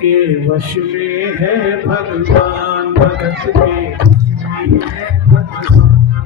के वश में है भगवान, भगत के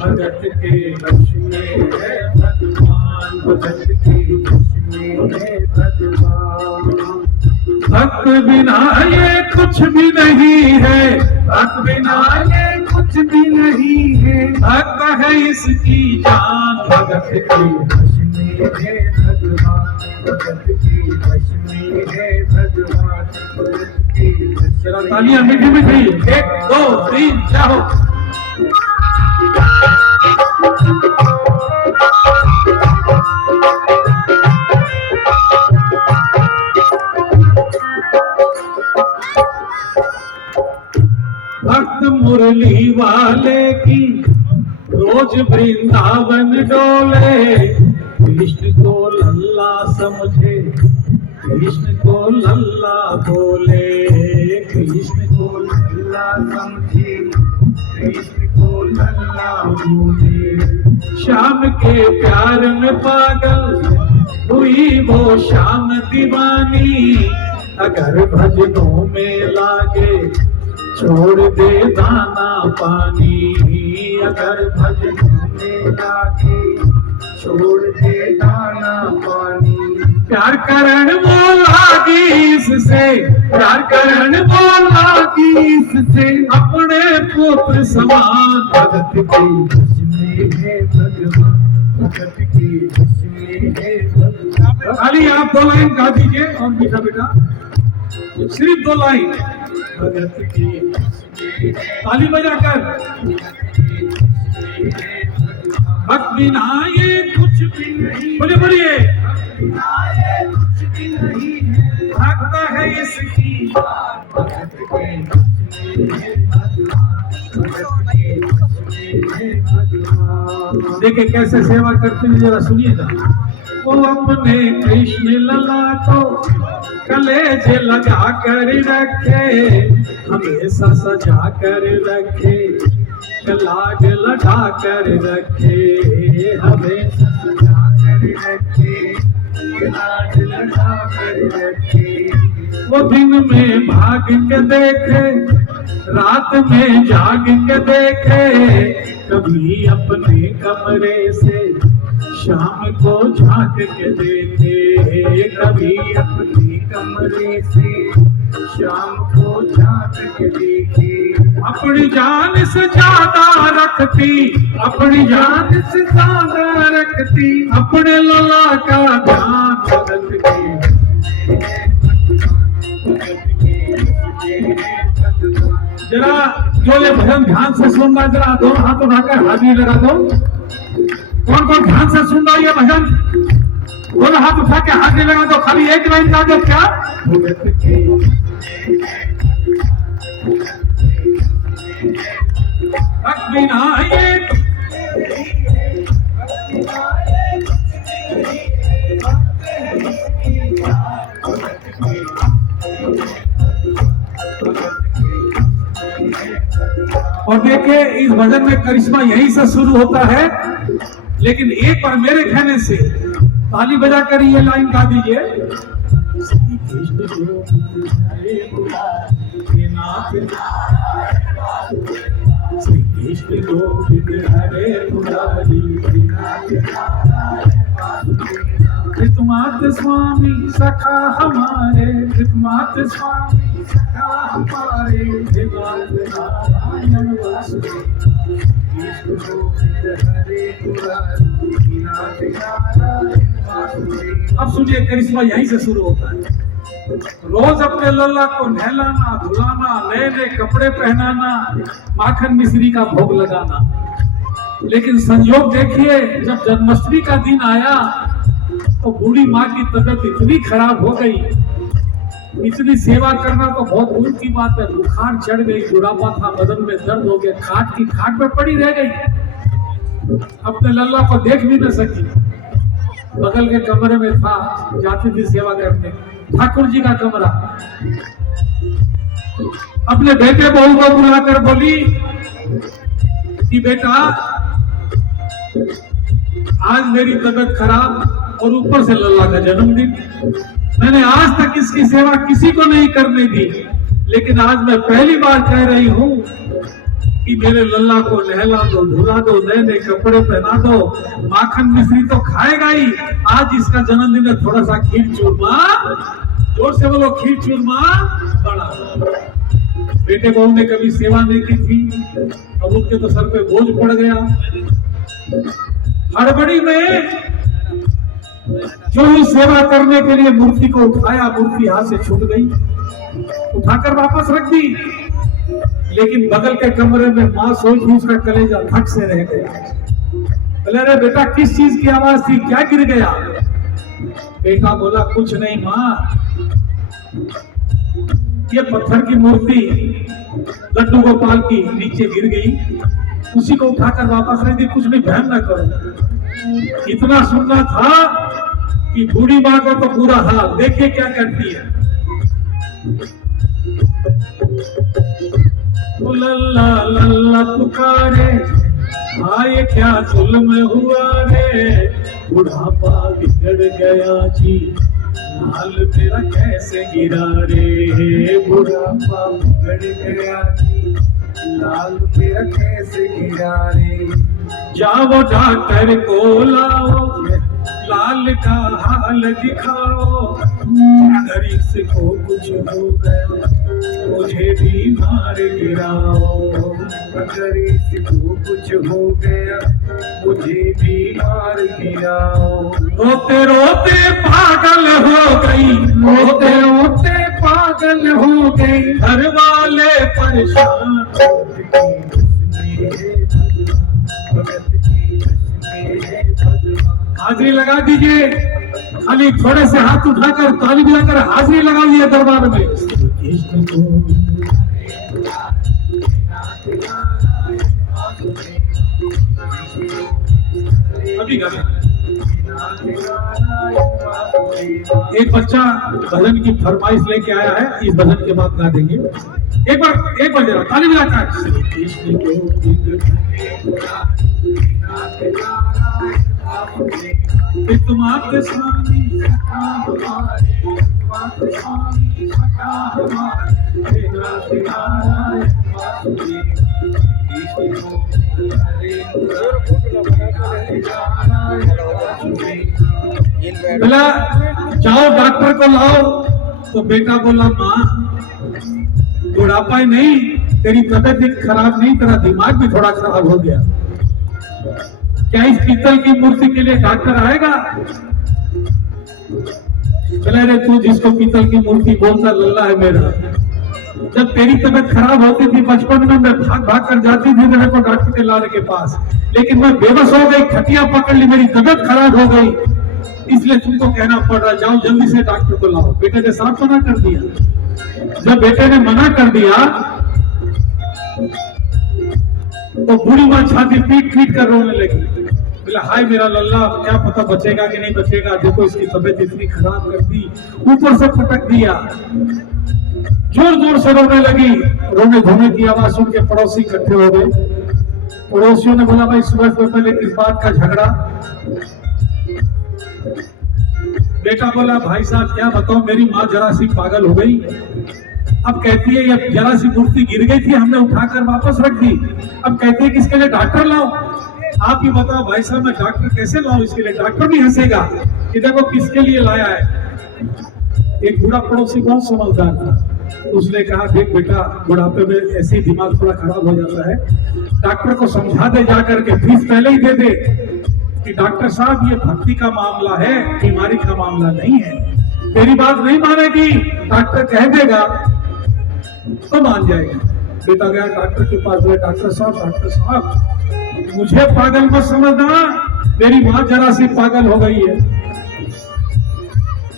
भगत के वश में है भगवान, भगत के वश में है भगवान। भक्त बिना ये कुछ भी नहीं है, भक्त बिना ये कुछ भी नहीं है, भक्त है इसकी जान, भगत के वश में है भगवान, भगत के वश में है भगवान, भगत के वश। जरा तालियां मीठी मीठी, 1 2 3 जाओ। भक्त मुरली वाले की रोज वृंदावन डोले, कृष्ण को लल्ला समझे, कृष्ण को लल्ला बोले, कृष्ण को लल्ला समझे, कृष्ण को लल्ला बोले। श्याम के प्यार में पागल हुई वो श्याम दीवानी, अगर भजनों में लागे छोड़ दे दाना पानी, अगर भजनों में लागे छोड़ दे दाना पानी। प्यार करण वो लागी इससे, प्यार करण वो लागी इससे, अपने पुत्र समान, भगत के वश में है भगवान, भगत के वश में है भगवान। खाली आप 2 लाइन गा दीजिए और बेटा बेटा सिर्फ 2 लाइन। भगत की ताली बजाकर, भक्त बिना ये कुछ भी नहीं, बोलिए बोलिए, कुछ भी नहीं है, भक्त है इसकी, भगत के देखिए कैसे सेवा करते हैं, जरा सुनिएगा। वो अपने कृष्ण लला को कलेजे लगा कर रखे, हमेशा सजा कर रखे, लाड लड़ा कर रखे, हमेशा सजा कर रखे, लाड लड़ा कर रखे। वो दिन में भाग के देखे, रात में जाग के देखे, कभी अपने कमरे से शाम को झांक के देखे, कभी अपने कमरे से शाम को झांक के देखे। अपनी जान से ज्यादा रखती, अपनी जान से ज्यादा रखती, अपने लला का ध्यान, भगत के जरा जो ये भजन ध्यान से सुनना, जरा दोनों हाथ उठाकर हाजिरी लगा दो। कौन कौन ध्यान से सुन रहा है ये भजन, दोनों हाथ उठा के हाजिरी लगा दो। खाली एक लाइन गा दो। क्या भक्त बिना ये और देखिए इस भजन में करिश्मा यहीं से शुरू होता है, लेकिन एक बार मेरे कहने से ताली बजा कर ये लाइन गा दीजिए। श्री कृष्ण गोविंद हरे मुरारी, कृतमात स्वामी सखा हमारे, कृतमात स्वामी सखा हमारे, नारायण वासुदेव, कृष्ण गोविंद हरे मुरारी, नारायण वासुदेव। अब सुनिए करिश्मा यहीं से शुरू होता है। रोज अपने लल्ला को नहलाना धुलाना, नए नए कपड़े पहनाना, माखन मिश्री का भोग लगाना। लेकिन संयोग देखिए, जब जन्माष्टमी का दिन आया तो बूढ़ी माँ की तबीयत इतनी खराब हो गई, इतनी सेवा करना तो बहुत दूर की बात है, बुखार चढ़ गई, बुढ़ापा था, बदन में दर्द हो गया, खाट की खाट पे पड़ी रह गई, अपने लल्ला को देख भी न सकी। बगल के कमरे में था, जाती थी सेवा करने, ठाकुर जी का कमरा। अपने बेटे बहू को बुलाकर बोली कि बेटा आज मेरी तबीयत खराब और ऊपर से लल्ला का जन्मदिन, मैंने आज तक इसकी सेवा किसी को नहीं करने दी, लेकिन आज मैं पहली बार कह रही हूं कि मेरे लल्ला को नहला दो, धुला दो, नए नए कपड़े पहना दो। माखन मिश्री तो खाएगा ही। आज इसका जन्मदिन है, थोड़ा सा खीर चूरमा, जोर से बोलो, खीर चूरमा बड़ा। बेटे बहू ने कभी सेवा नहीं की थी, अब उनके तो सर पे बोझ पड़ गया। हड़बड़ी में जो ही सेवा करने के लिए मूर्ति को उठाया, मूर्ति हाथ से छूट गई, उठाकर वापस रख दी। लेकिन बगल के कमरे में मां सोई थी, उसका कलेजा धक से रह गया। बोले, अरे बेटा किस चीज की आवाज थी, क्या गिर गया? बेटा बोला, कुछ नहीं मां, ये पत्थर की मूर्ति लड्डू गोपाल की नीचे गिर गई, उसी को उठाकर वापस रख दी। कुछ नहीं, बहन न करो। इतना सुनना था कि बूढ़ी मां का तो पूरा हाल देखिए क्या करती है। लल्ला लल्ला पुकारे, आए क्या जुल्म हुआ रे, बुढ़ापा बिगड़ गया जी, लाल मेरा कैसे गिरा रे, बुढ़ापा बिगड़ गया जी, लाल मेरा कैसे गिरा रे। जाओ डॉक्टर को लाओ, लाल का हाल दिखाओ, अगर इसको कुछ हो गया मुझे बीमार गिराओ, अगर इसको कुछ हो गया मुझे बीमार गिराओ। रोते रोते पागल हो गई, रोते रोते पागल हो गई, घर वाले परेशान। हाजिरी लगा दीजिए, खाली थोड़े से हाथ उठाकर ताली बजाकर हाजिरी लगा दिए दरबार में। अभी एक बच्चा भजन की फरमाइश लेके आया है, इस भजन के बाद गा देंगे। एक बार जरा ताली बजाकर। श्री कृष्ण तुम आपके स्वामी बोला, जाओ डॉक्टर को लाओ। तो बेटा बोला, माँ बुढ़ापा ही नहीं, तेरी तबीयत खराब नहीं, तेरा दिमाग भी थोड़ा खराब हो गया। क्या इस पीतल की मूर्ति के लिए डॉक्टर आएगा? चले रे, तू जिसको पीतल की मूर्ति बोलता लल्ला है मेरा। जब तेरी तबीयत खराब होती थी बचपन में, मैं भाग भाग कर जाती थी मेरे को डॉक्टर के लाने के पास, लेकिन मैं बेबस हो गई, खटिया पकड़ ली, मेरी तबीयत खराब हो गई, इसलिए तुमको कहना पड़ रहा, जाओ जल्दी से डॉक्टर को लाओ। बेटे ने साफ मना कर दिया। जब बेटे ने मना कर दिया तो बूढ़ी मां छाती पीट पीट कर रोने लगी। बोला, हाय मेरा लल्ला, क्या पता बचेगा कि नहीं बचेगा, देखो इसकी तबीयत इतनी खराब कर दी, ऊपर से पटक दिया। जोर जोर से रोने लगी। रोने धोने की आवाज सुन के पड़ोसी इकट्ठे हो गए। पड़ोसियों ने बोला, भाई सुबह से पहले किस बात का झगड़ा? बेटा बोला, भाई साहब क्या बताऊं, मेरी माँ जरा सी पागल हो गई। अब कहती है ये जरा सी मूर्ति गिर गई थी, हमने उठाकर वापस रख दी। अब कहती है कि इसके लिए डॉक्टर लाओ। आप ही बताओ भाई साहब, मैं डॉक्टर कैसे लाऊं इसके लिए? डॉक्टर भी हंसेगा कि देखो किसके लिए लाया है। एक बूढ़ा पड़ोसी बहुत समझदार था, उसने कहा, देख बेटा, बुढ़ापे में ऐसे ही दिमाग थोड़ा खराब हो जाता है, डॉक्टर को समझा दे जाकर के, फीस पहले ही दे दे कि डॉक्टर साहब ये भक्ति का मामला है, बीमारी का मामला नहीं है। तेरी बात नहीं मानेगी, डॉक्टर कह देगा तो मान जाएगा। बेटा गया डॉक्टर के पास, गया, डॉक्टर साहब मुझे पागल मत समझना, मेरी माँ जरा सी पागल हो गई है।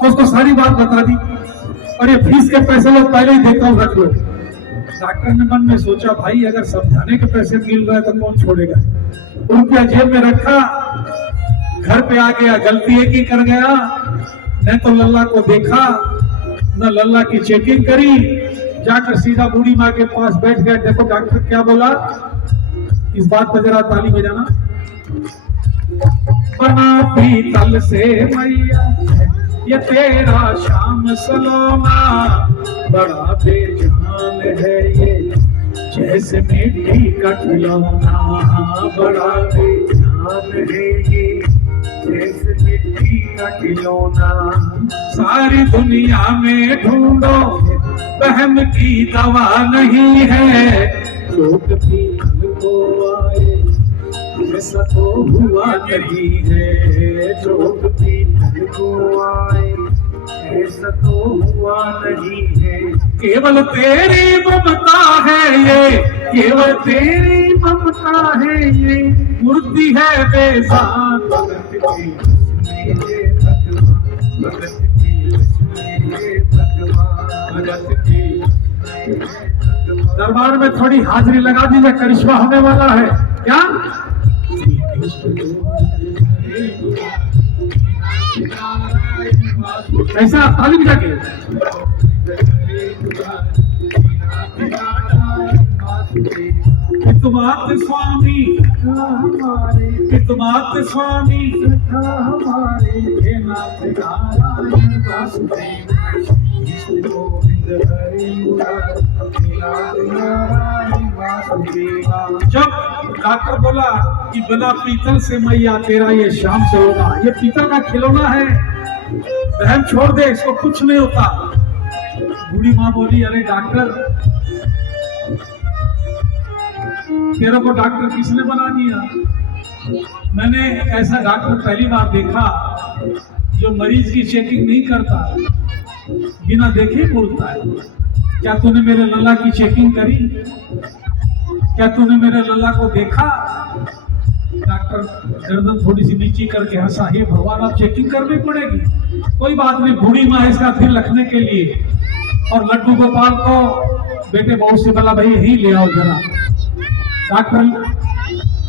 उसको सारी बात बता दी, और ये फीस के पैसे लोग पहले ही देता हूं, रख लो। डॉक्टर ने मन में सोचा, भाई अगर समझाने के पैसे मिल रहे तो कौन छोड़ेगा। रुपया जेब में रखा, घर पे आ गया, गलती एक ही कर गया, न तो लल्ला को देखा न लल्ला की चेकिंग करी, जाकर सीधा बूढ़ी माँ के पास बैठ गया। देखो डॉक्टर क्या बोला, इस बात पर जरा ताली बजाना। बना पीतल से मैया ये तेरा श्याम सलोना बड़ा बेजान है ये, जैसे मिट्टी का खिलौना बड़ा बेजान है ये, जैसे मिट्टी का खिलौना। सारी दुनिया में ढूंढो वहम की दवा नहीं है, चोट पीतल को आए ऐसा तो हुआ नहीं है, चोट पीतल को आए ऐसा तो हुआ नहीं है। केवल तेरी ममता है ये, केवल तेरी ममता है ये, मूर्ति है बेजान भगत की मेरे भगवान, भगत की मेरे भगवान, भगत की। दरबार में थोड़ी हाजिरी लगा दीजिए, करिश्मा होने वाला है क्या? ऐसा ताली बजा के पितुमात स्वामी, पितुमात स्वामी हमारे, हे नाथ नारायण वासुदेव, गोविंद हरि नारायण वासुदेव। जब डॉक्टर बोला कि बिना पीतल से मैया तेरा ये शाम से होगा, ये पीतल का खिलौना है, बहन छोड़ दे, इसको कुछ नहीं होता। बूढ़ी माँ बोली, अरे डॉक्टर, तेरे को डॉक्टर किसने बना दिया? मैंने ऐसा डॉक्टर पहली बार देखा जो मरीज की चेकिंग नहीं करता, बिना देखे बोलता है। क्या तूने मेरे लल्ला की चेकिंग करी? क्या तूने मेरे लल्ला को देखा? डॉक्टर गर्दन थोड़ी सी नीची करके हंसा, हे भगवान, अब चेकिंग करनी पड़ेगी। कोई बात नहीं, बूढ़ी माँ इसका दिल रखने के लिए, और लड्डू गोपाल को बेटे बहुत से बोला, भाई यही ले आओ जरा। डॉक्टर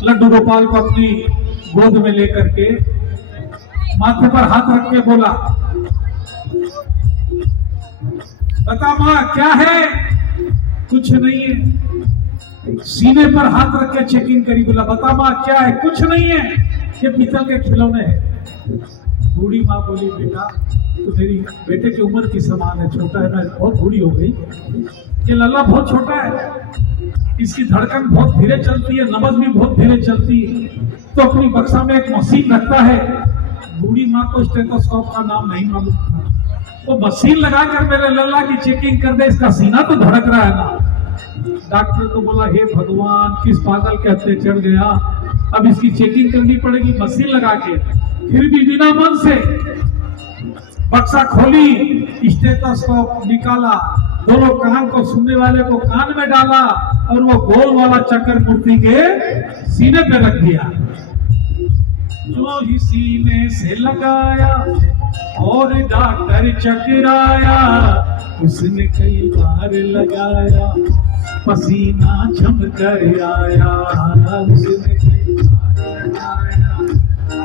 लड्डू गोपाल को अपनी गोद में लेकर के माथे पर हाथ रख के बोला, बता माँ क्या है? कुछ नहीं है। सीने पर हाथ रख के चेकिंग करी, बोला बता माँ क्या है? कुछ नहीं है, ये पीतल के खिलौने हैं। बूढ़ी माँ बोली, बेटा तो मेरी बेटे की उम्र की समान है, छोटा है, मैं बहुत बूढ़ी हो गई, ये लल्ला बहुत छोटा है, इसकी धड़कन बहुत धीरे चलती है, नब्ज भी बहुत धीरे चलती है, तो अपनी बक्सा में एक मशीन रखता है। बूढ़ी माँ को स्टेथोस्कोप का नाम नहीं मालूम था, वो मशीन लगाकर मेरे लल्ला की चेकिंग कर दे, इसका सीना तो धड़क रहा है ना। डॉक्टर को बोला, हे भगवान, किस पागल के हत्थे चढ़ गया, अब इसकी चेकिंग करनी पड़ेगी मशीन लगा के। फिर भी बिना मन से बक्सा खोली, स्टेथोस्कोप निकाला, दोनों कान को सुनने वाले को कान में डाला, और वो गोल वाला चक्कर मूर्ति के सीने पे रख दिया। जो ही सीने से लगाया और डॉक्टर चकराया, उसने कई बार लगाया, पसीना झम कर आया, उसने कई बार लगाया,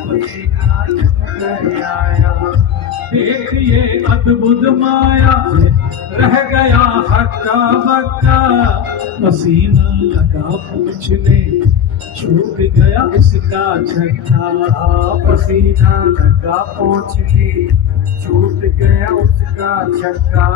पसीना झम कर आया। देखिए अद्भुत माया, रह गया हक्का बक्का, पसीना लगा पूछने, छूट गया उसका छक्का, पसीना लगा पहुंचने, छूट गया उसका छक्का।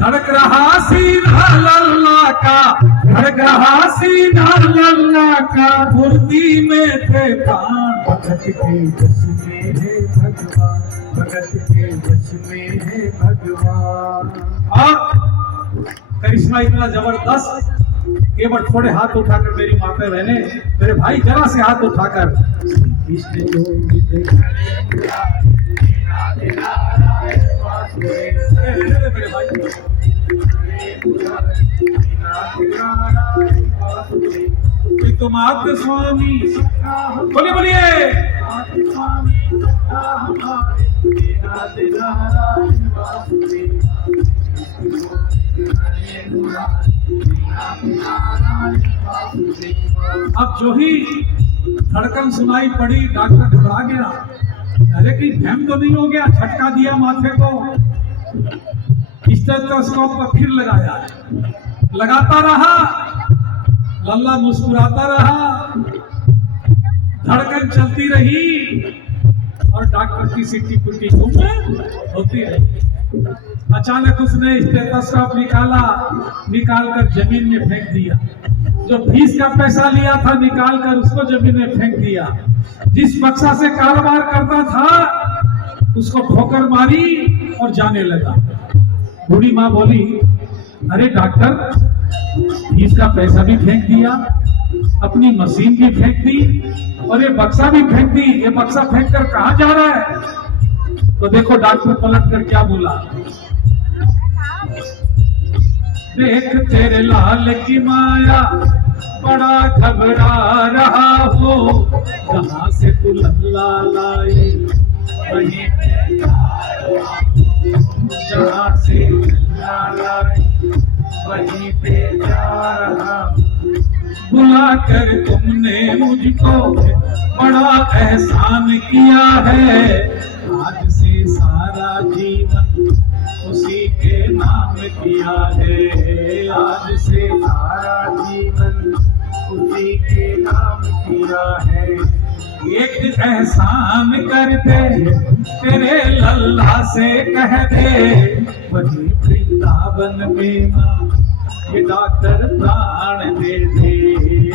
धड़क रहा सीना लल्ला का, धड़क रहा सीना लल्ला का, मूर्ति में थे प्राण, भगत के बस में है भगवान, भगत के बस में है भगवान। और करिश्मा इतना जबरदस्त, केवल थोड़े हाथ उठाकर मेरी माता बहने, मेरे भाई जरा से हाथ उठाकर, पितुमात स्वामी, बोलिए बोलिए, अब जो ही धड़कन सुनाई पड़ी, डॉक्टर घबरा गया, अरे कि भैम तो नहीं हो गया, झटका दिया माथे को। स्टेथोस्कोप पर फिर लगाया, लगाता रहा, लल्ला मुस्कुराता रहा, धड़कन चलती रही, और डॉक्टर की सिट्टी पुट्टी होती रही। अचानक उसने स्टेथोस्कोप निकाला, निकाल कर जमीन में फेंक दिया। जो फीस का पैसा लिया था निकाल कर उसको जमीन में फेंक दिया। जिस बक्सा से कारोबार करता था उसको ठोकर मारी और जाने लगा। बूढ़ी माँ बोली, अरे डॉक्टर, फीस का पैसा भी फेंक दिया, अपनी मशीन भी फेंक दी और ये बक्सा भी फेंक दी, ये बक्सा फेंक कर कहाँ जा रहा है? तो देखो डॉक्टर पलट कर क्या बोला, देख तेरे लाल की माया बड़ा घबरा रहा हो, जहां से तू लल्ला लाई वहीं जहां से लल्ला लाई वहीं पे जा रहा। बुला कर तुमने मुझको बड़ा एहसान किया है, आज से सारा जीवन उसी के नाम किया है, आज से सारा जीवन उसी के नाम किया है। एक एहसान कर दे तेरे लल्ला से कह दे, वही वृंदावन में माँ ये डॉक्टर प्राण दे दे,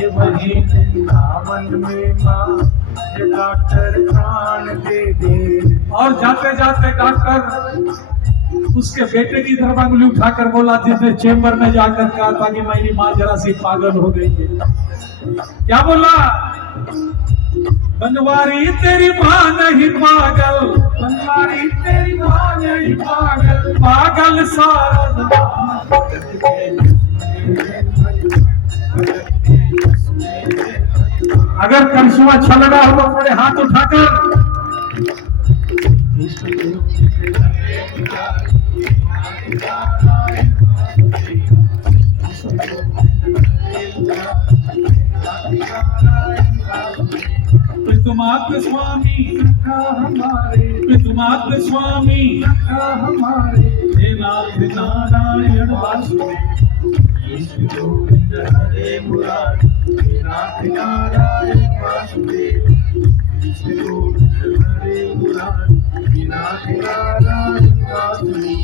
वही वृंदावन में माँ ये डॉक्टर प्राण दे दे। और जाते जाते डॉक्टर उसके बेटे की तरफ अंगुली उठाकर बोला, जिसने चेंबर में जाकर कहा था कि मेरी माँ जरा सी पागल हो गई है। क्या बोला? बनवारी तेरी माँ नहीं पागल, बनवारी तेरी माँ नहीं पागल, पागल सारा। अगर करसुआ अच्छा लगा हो तो थोड़े हाथ उठाकर पितुमात्र स्वामी हमारे, पितुमात्र स्वामी हमारे, हे नाथ नारायण वासुदेव, हरे मुरारी, हे नाथ नारायण वासुदेव, हरे मुरारी, हे नाथ नारायण वासुदेव।